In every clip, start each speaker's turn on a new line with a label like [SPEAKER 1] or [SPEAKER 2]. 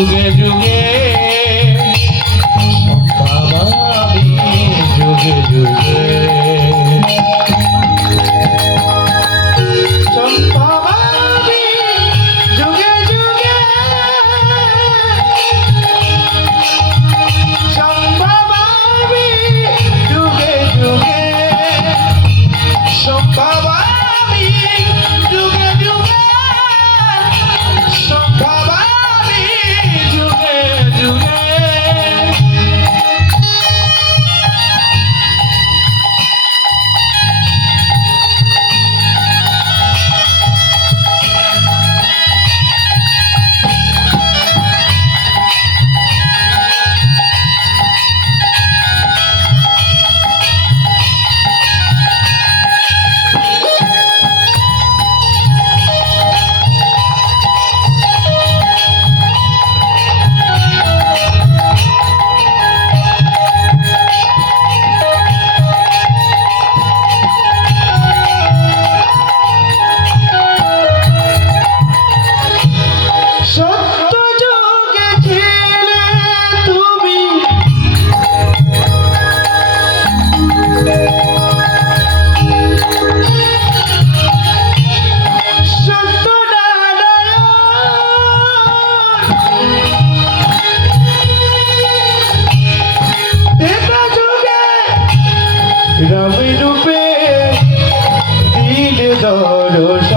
[SPEAKER 1] you get you get Ram রূপে দিল দরস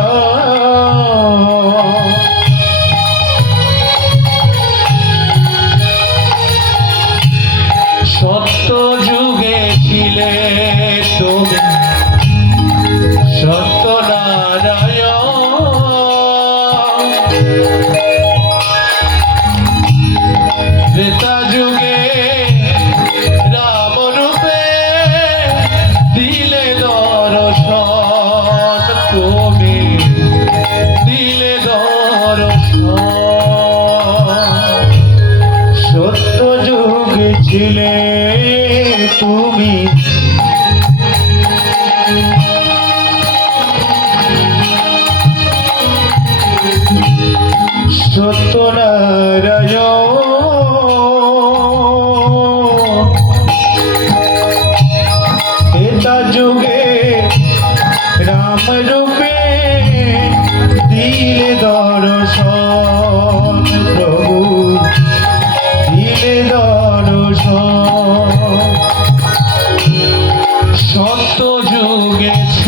[SPEAKER 1] for me.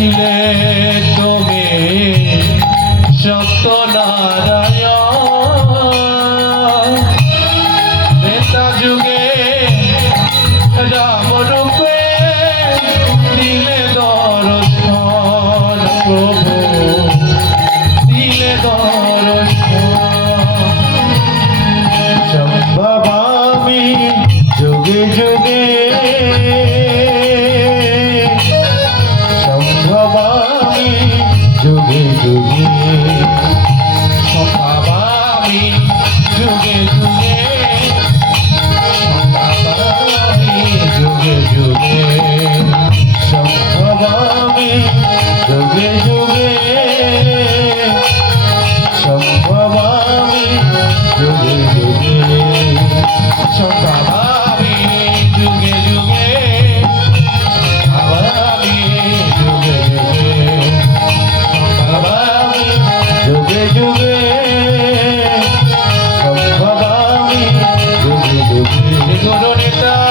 [SPEAKER 1] ছিলে তুমি সত্যনারায়ণ যুগে রাম নেতা